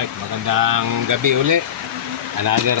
Alright, magandang gabi uli. Another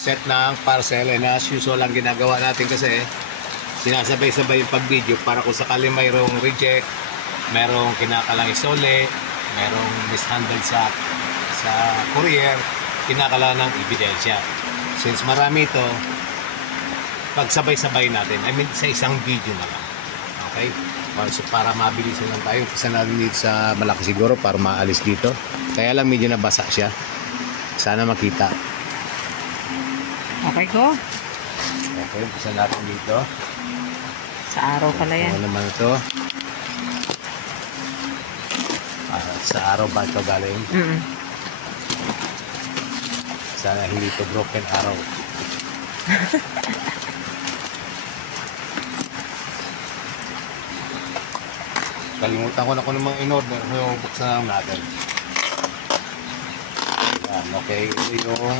set ng parcel. And as usual ang ginagawa natin kasi sinasabay-sabay yung pag-video para kung sakali mayroong reject, mayroong kinakalang isole, mayroong mishandle sa courier, kinakalang ng ebidensya. Since marami ito, pagsabay-sabay natin, I mean sa isang video na lang. Okay? So para mabilisan lang tayo, isa na dito sa malaki siguro para maalis dito. Kaya lang medyo nabasa siya. Sana makita. Okay ko. Okay, isa natin dito. Sa araw pala yan. Ano naman ito? Sa araw ba ito galing? Sana hindi ito broken arrow. Kalimutan ko na kung namang in-order. So, buksan na lang natin. Yan, okay. Ito yung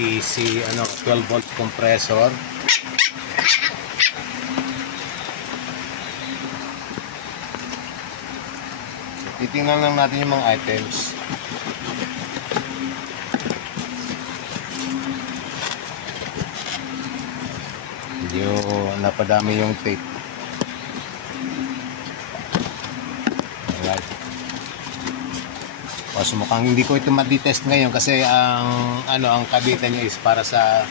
DC 12 volts compressor. So, titingnan lang natin yung mga items. Medyo napadami yung tape. Alright. So mukhang hindi ko ito ma-detest ngayon kasi ang kabitan niya is para sa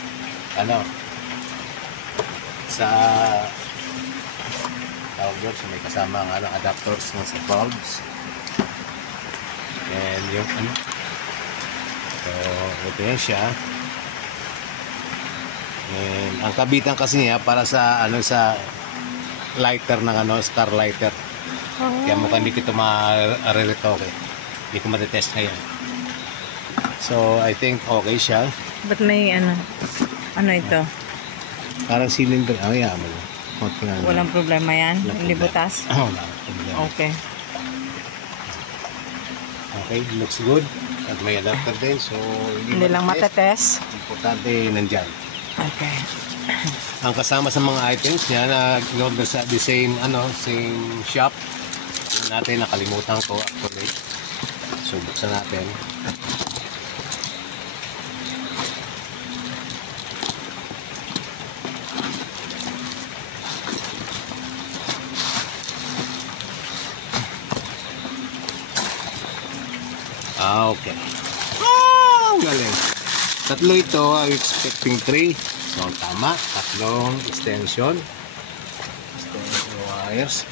sa tawag doon, so may kasama ang adapters ng sa bulbs. And yung so ito yan siya. And ang kabitan kasi niya para sa sa lighter ng star lighter. Kaya mukhang hindi ko ito ma-re-retoke. Hindi ko matetest ngayon. So I think okay siya. Ba't may ano ito? Parang cylinder. Yeah, walang problema yan? Hindi butas? Wala problema. Okay. Okay, looks good. At may adapter din. So hindi lang matetest. Importante nandyan. Okay. Ang kasama sa mga items niya na in-order sa the same shop. Yung natin nakalimutan ko actually. So buksan natin. Okay. Galing. Tatlo ito, I'm expecting 3. So tama, tatlong extension wires.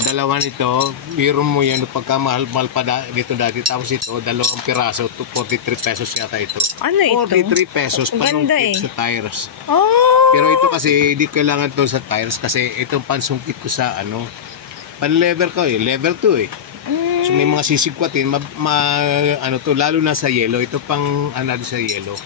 Dalawa nito, biro mo yan pagka mahal-mahal pa dito dati. Tapos ito, dalawang piraso, 43 pesos yata ito. Ano ito? 43 pesos panungkit sa tires. Oh! Pero ito kasi hindi kailangan to sa tires kasi itong pansungkit ko sa pan-lever ko lever 2 eh. So may mga sisigwatin, to, lalo na sa yellow. Ito pang sa yellow.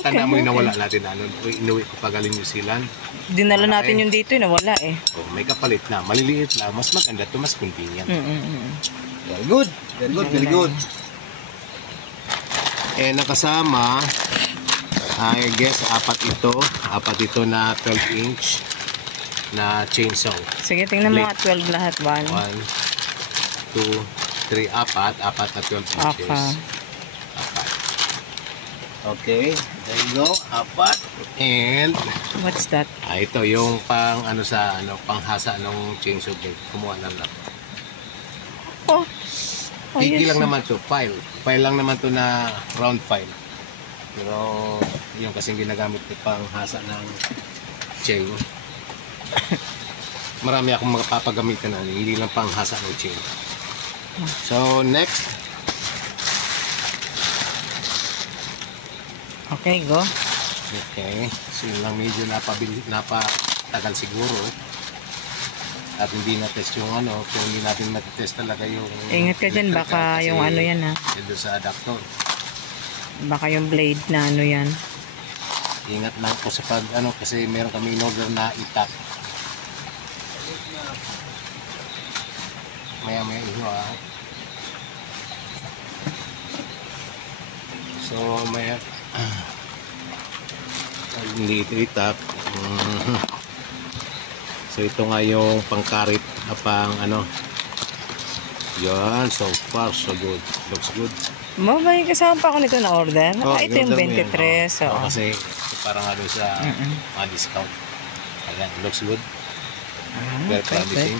Tanda mo yung nawala natin, inuwi ko pa galing New Zealand. Dinala natin yung dito, nawala eh. Oh, may kapalit na, maliliit lang, mas maganda to, mas convenient. Very good, very good, very good. And nakasama, I guess, apat ito na 12-inch na chainsaw. Sige, tingnan mo nga 12 lahat, 1, 2, 3, apat na 12 inches. Apat. Okay, there you go, apat. And what's that? Ito yung panghasa ng chainsaw blade. Kumuha na lang. Tigi lang naman to, file lang naman to na round file. Pero yung kasing ginagamit ko panghasa ng chain. Marami akong magpapagamitan na hindi lang panghasa ng chain. So next. Okay, go. Okay, so yun lang medyo napatagal siguro. At hindi na-test yung kung hindi natin matitest talaga yung... Ingat ka dyan, baka yung yan ha. Doon sa adapter. Baka yung blade na yan. Ingat lang po sa pag kasi meron kami in-order na itak. Maya iho So may hindi ito itak, Mhm. So ito nga yung pangkarit na pang ano. Yan, so far so good. Looks good. May kasama pa ako nito na order. Ito yung in-order mo yan, 23. So, kasi parang ano sa mga discount. Ayan, looks good. Very promising.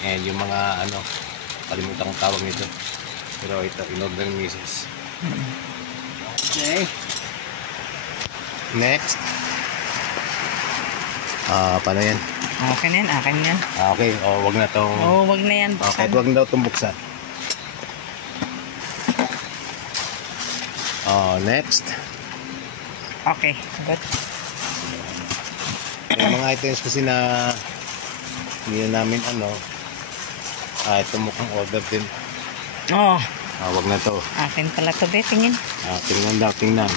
And yung mga ano, kalimutan kong tawag nito. Pero ito, in-order ni Mrs. Okay. Next. Paano yan? Okay na yan, akin yan. Okay, wag na tong... Wag na yan. Okay, wag na daw itong buksan. Next. Okay, good. Yung mga items kasi na hindi na namin ano, ito mukhang order din. Wag na to. Akin pala to, be. Tingin. Tingnan daw, tingnan.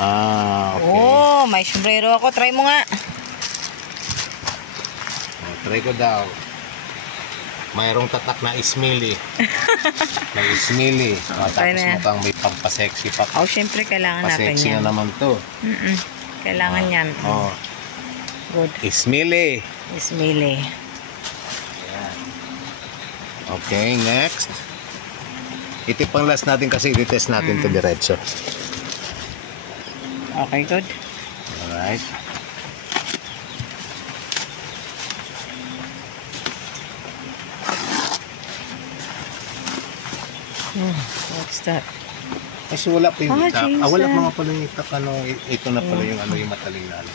Okay. May sombrero ako. Try mo nga. Try ko daw. Mayroong tatak na ismili. May ismili. Tapos mukhang may pampasexy pa. Syempre kailangan natin Pasexy yan. na naman to. Kailangan yan. Good. Ismili. Ismili. Okay, next. Ito pang last natin kasi i-test natin to diretso. Okay, good. Alright. What's that? Kasi wala pa yung itak. chainsaw. Wala pa nga pala yung itak. Ito na pala yung yung mataling na ano.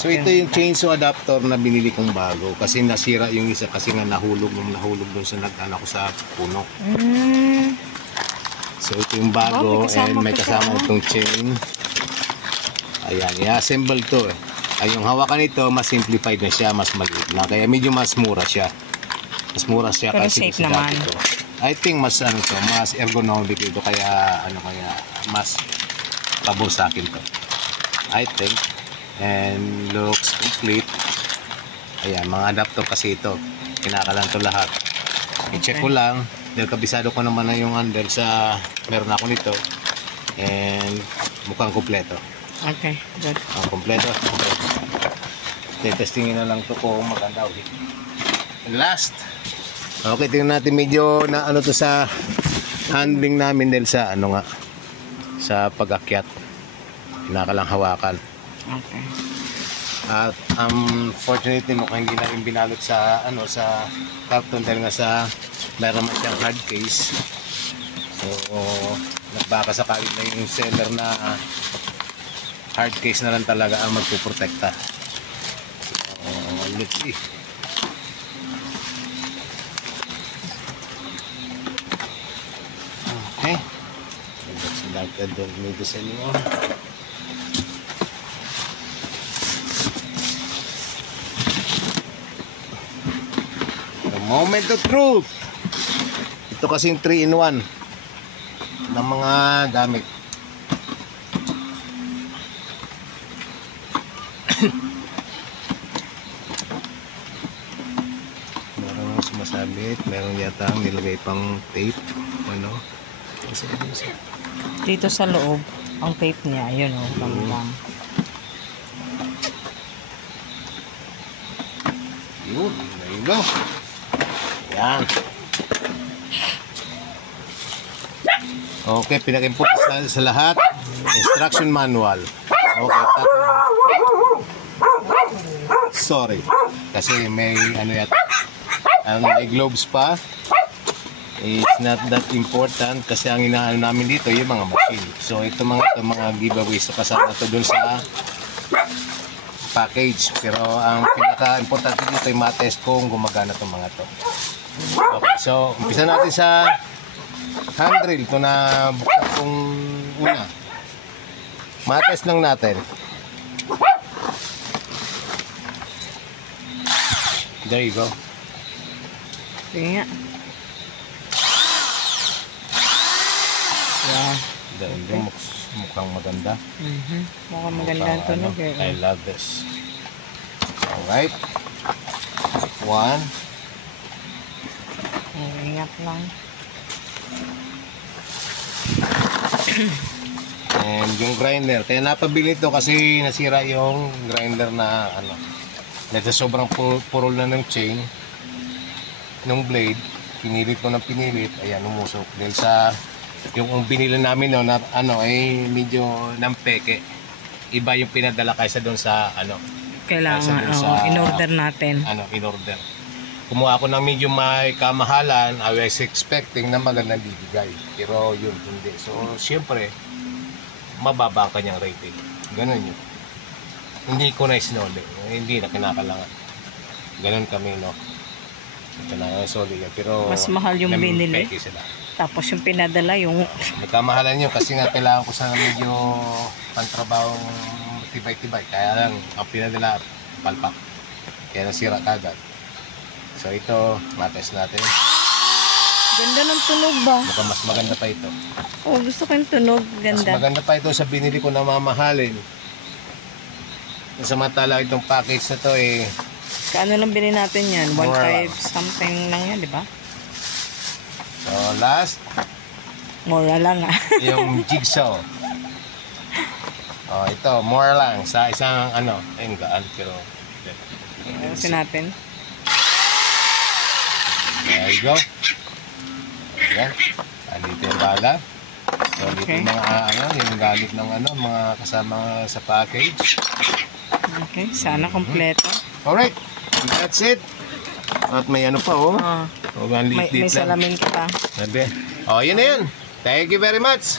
So ito yung chainsaw adapter na binili kong bago kasi nasira yung isa kasi nga nahulog dun sa nag-ano ko sa puno. So ito yung bago and may kasama itong chain. Ayan, i-assemble to eh. Ay, yung hawakan nito mas simplified na siya, mas maliit na. Kaya medyo mas mura siya. Mas mura siya pero kasi safe naman. I think mas ano to, mas ergonomic ito kaya mas pabor sa akin to. I think. And looks complete. Ayan, mga adapter kasi ito. Kinakalan to lahat. I-check ko lang dahil kabisado ko naman na yung handle sa meron ako nito. And mukhang kompleto. Okay, good. Kompleto. Testingin na lang to kung maganda. And last. Okay, tingnan natin medyo na ano to sa handling namin dahil sa ano nga sa pag-akyat. Kinakalang hawakan. Okay. At unfortunately mukhang hindi namin binalot sa ano sa carton dahil nga sa meron siyang hard case. So nagbaka sakali na yung seller na hard case na lang talaga ang magpuprotekta. So let's see. Okay. That's like I don't need this anymore. The moment of truth. Ito kasing 3-in-1 ng mga gamit. Meron sumasabit, meron yata nilagay pang tape, ano? Dito sa loob, ang tape niya, yun bam. Yun, there you go. Yan. Okay, pinag-input sa lahat. Instruction manual. Okay, sorry. Kasi may ano yata. May gloves pa. It's not that important kasi ang inaano namin dito yung mga machine. So ito mga giveaways so kasama to dun sa package. Pero ang pinaka-importante dito ay matest kung gumagana itong mga to. Okay, so umpisa natin sa handrail. Ito na buksan kong una. Matest lang natin. There you go. Sige nga. Yeah. Okay. Mukhang maganda. Mukhang maganda ang tunog eh. I love this. Alright. One. Ingat lang. And yung grinder, kaya napabili ito kasi nasira yung grinder na ano. Dahil sa sobrang purol na ng chain, ng blade, pinilit ko ng pinilit, ayan, umusok. Dahil sa, yung binili namin no, na, ano, ay medyo nampeke. Iba yung pinadala kaysa doon sa, ano, Kailangan, in-order natin. Ano, in-order. Kumuha ako ng medyo may kamahalan, I was expecting na magandang bibigay. Pero yun, hindi. So, siyempre, mababa ang kanyang rating. Ganun yun. Hindi ko na isinoli. Hindi na kinakalangan. Ganun kami, no? Ito na, sorry. Pero, Mas mahal yung binili. Sila. Tapos yung pinadala, yung... Nagkamahalan yun kasi nga kailangan ko sa medyo pantrabahong tibay-tibay. Kaya lang, ang pinadala, palpak. Kaya nasira kagad. So ito, matest natin. Ganda ng tunog ba? Mukhang mas maganda pa ito. Oh, gusto ko yung tunog. Mas Ganda. maganda pa ito sa binili ko na mamahalin. Samantala itong package na to eh. Kaano lang bilhin natin yan? 1.5 Mura lang. something lang yan, di ba? So last, Mura lang ah. yung jigsaw. Oh, ito, more lang sa isang ano, ayun gaan pero Kasi natin. there you go. Ayan. Andito yung bala. So dito Okay. yung mga ano, yung galit ng ano, mga kasama sa package. Okay, sana kompleto. Alright, that's it. At may ano pa oh. Ah, Oh, ang may liit-liit lang. salamin ka pa. Sabi. Oh, yun na yun. Thank you very much.